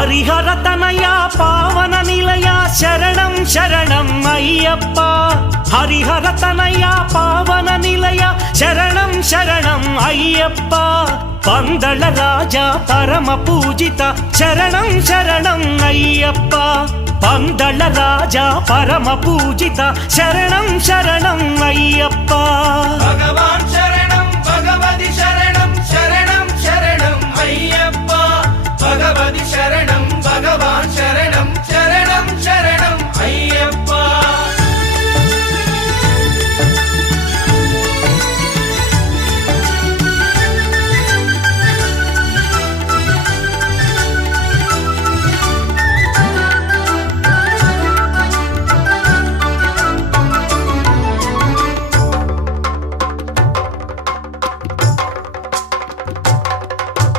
హరిహర తనయ పావన నిలయ శరణం శరణం అయ్యప్ప హరిహర తనయ పావన నిలయ శరణం శరణం అయ్యప్ప పందళ రాజా పరమ పూజిత శరణం శరణం అయ్యప్ప పందళ రాజా పరమ పూజిత శరణం శరణం అయ్యప్ప భగవాన్ శరణం